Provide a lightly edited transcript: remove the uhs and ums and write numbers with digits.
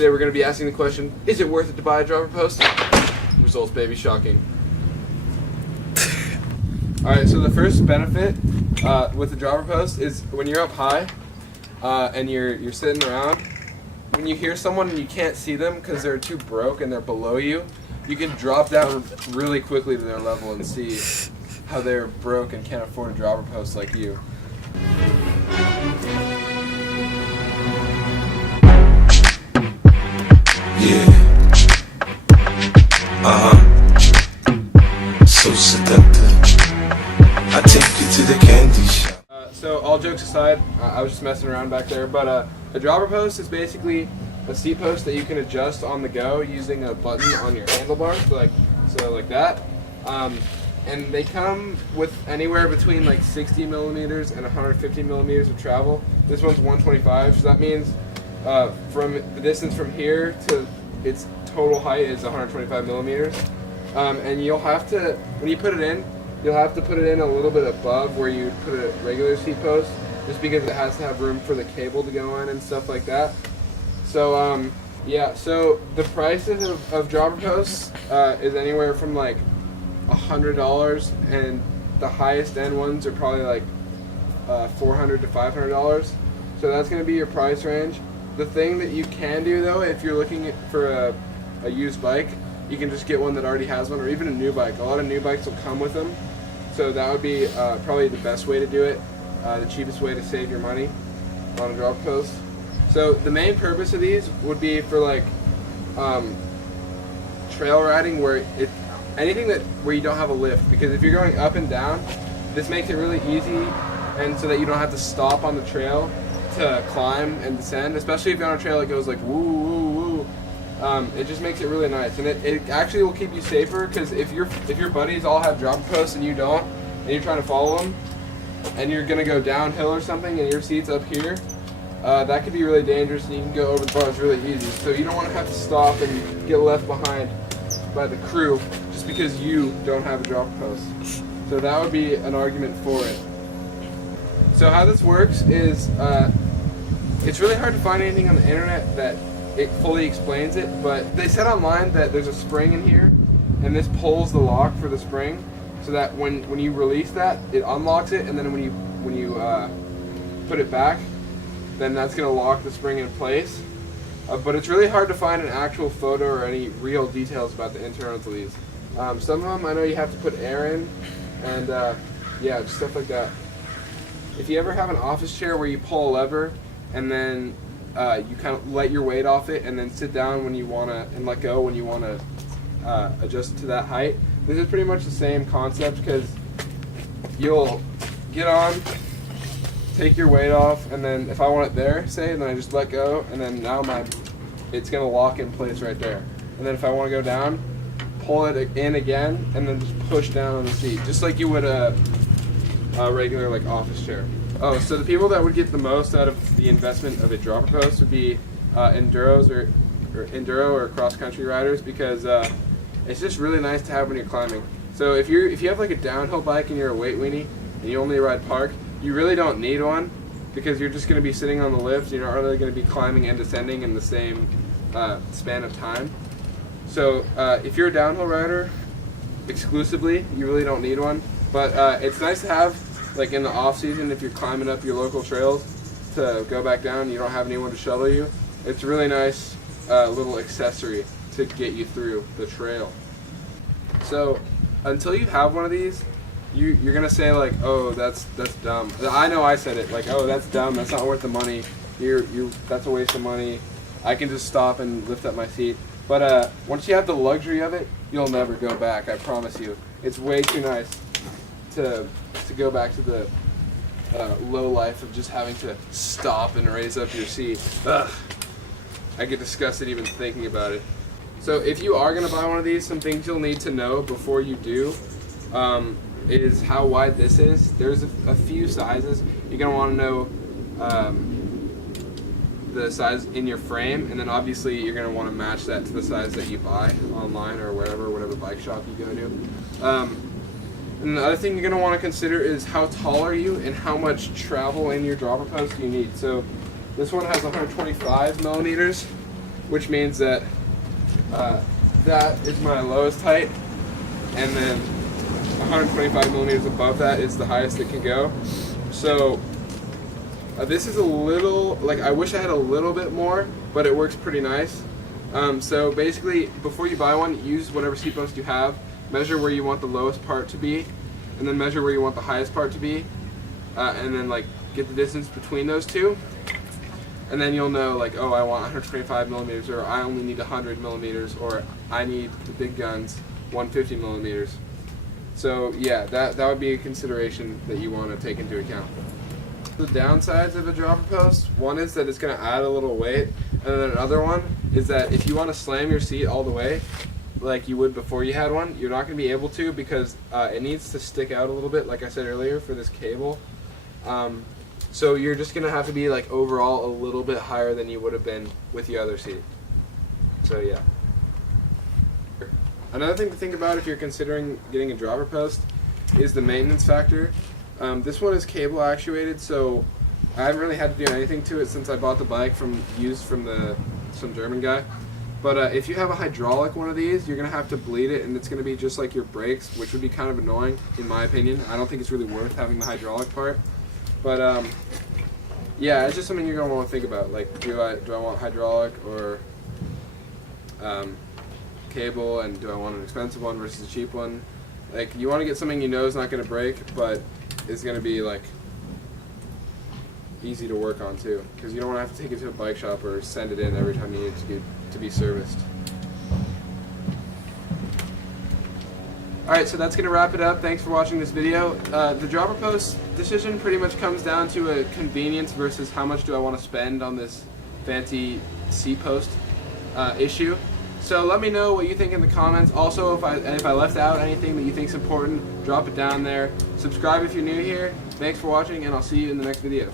Today we're going to be asking the question, is it worth it to buy a dropper post? Results, baby, shocking. Alright, so the first benefit with the dropper post is when you're up high and you're sitting around, when you hear someone and you can't see them because they're too broke and they're below you, you can drop down really quickly to their level and see how they're broke and can't afford a dropper post like you. Yeah. So seductive. I take you to the candy shop. So all jokes aside, I was just messing around back there, but a dropper post is basically a seat post that you can adjust on the go using a button on your handlebars, so like that. And they come with anywhere between like 60 millimeters and 150 millimeters of travel. This one's 125, so that means from the distance from here to its total height is 125 millimeters. And you'll have to, when you put it in, you'll have to put it in a little bit above where you put a regular seat post, just because it has to have room for the cable to go in and stuff like that. So yeah, so the prices of dropper posts is anywhere from like $100, and the highest end ones are probably like $400 to $500. So that's going to be your price range. The thing that you can do though, if you're looking for a used bike, you can just get one that already has one, or even a new bike. A lot of new bikes will come with them. So that would be probably the best way to do it, the cheapest way to save your money on a dropper post. So the main purpose of these would be for like trail riding, where anything where you don't have a lift, because if you're going up and down, this makes it really easy, and so that you don't have to stop on the trail to climb and descend, especially if you're on a trail that goes like woo woo woo. It just makes it really nice, and it actually will keep you safer, because if your buddies all have dropper posts and you don't, and you're trying to follow them, and you're gonna go downhill or something, and your seat's up here, that could be really dangerous, and you can go over the bars really easy. So you don't want to have to stop and get left behind by the crew just because you don't have a dropper post. So that would be an argument for it. So how this works is it's really hard to find anything on the internet that it fully explains it, but they said online that there's a spring in here, and this pulls the lock for the spring, so that when you release that, it unlocks it, and then when you put it back, then that's going to lock the spring in place. But it's really hard to find an actual photo or any real details about the internals of these. Some of them I know you have to put air in, and yeah, just stuff like that. If you ever have an office chair where you pull a lever and then you kind of let your weight off it and then sit down when you want to, and let go when you want to adjust to that height, this is pretty much the same concept, because you'll get on, take your weight off, and then if I want it there, say, and then I just let go, and then now it's going to lock in place right there. And then if I want to go down, pull it in again, and then just push down on the seat, just like you would a regular like office chair. Oh, so the people that would get the most out of the investment of a dropper post would be enduros or enduro or cross-country riders, because it's just really nice to have when you're climbing. So if you have like a downhill bike and you're a weight weenie and you only ride park, you really don't need one, because you're just going to be sitting on the lift. You're not really going to be climbing and descending in the same span of time. So if you're a downhill rider exclusively, you really don't need one. But it's nice to have, like in the off season, if you're climbing up your local trails to go back down and you don't have anyone to shuttle you. It's a really nice little accessory to get you through the trail. So until you have one of these, you're gonna say like, oh, that's dumb. I know I said it, like, oh, that's dumb, that's not worth the money, that's a waste of money, I can just stop and lift up my seat. But once you have the luxury of it, you'll never go back, I promise you. It's way too nice to go back to the low life of just having to stop and raise up your seat. Ugh. I get disgusted even thinking about it. So if you are gonna buy one of these, some things you'll need to know before you do is how wide this is. There's a few sizes. You're gonna want to know the size in your frame, and then obviously you're gonna want to match that to the size that you buy online or whatever bike shop you go to. And the other thing you're gonna want to consider is how tall are you and how much travel in your dropper post you need. So this one has 125 millimeters which means that that is my lowest height, and then 125 millimeters above that is the highest it can go. So this is a little, like, I wish I had a little bit more, but it works pretty nice. So basically, before you buy one, use whatever seat post you have, measure where you want the lowest part to be, and then measure where you want the highest part to be, and then like get the distance between those two, and then you'll know, like, oh, I want 125 millimeters, or I only need 100 millimeters, or I need the big guns 150 millimeters. So yeah, that would be a consideration that you want to take into account. The downsides of a dropper post, one is that it's going to add a little weight, and then another one is that if you want to slam your seat all the way like you would before you had one, you're not going to be able to, because it needs to stick out a little bit, like I said earlier, for this cable. So you're just going to have to be, like, overall a little bit higher than you would have been with the other seat. So yeah. Another thing to think about if you're considering getting a dropper post is the maintenance factor. This one is cable actuated, so I haven't really had to do anything to it since I bought the bike used from some German guy. But if you have a hydraulic one of these, you're going to have to bleed it, and it's going to be just like your brakes, which would be kind of annoying in my opinion. I don't think it's really worth having the hydraulic part. But yeah, it's just something you're going to want to think about. Like, do I want hydraulic or cable, and do I want an expensive one versus a cheap one? Like, you want to get something you know is not going to break, but is going to be, like, easy to work on too, because you don't want to have to take it to a bike shop or send it in every time you need it to be serviced. Alright, so that's going to wrap it up. Thanks for watching this video. The dropper post decision pretty much comes down to a convenience versus how much do I want to spend on this fancy seat post issue. So let me know what you think in the comments. Also, if I left out anything that you think is important, drop it down there. Subscribe if you're new here. Thanks for watching, and I'll see you in the next video.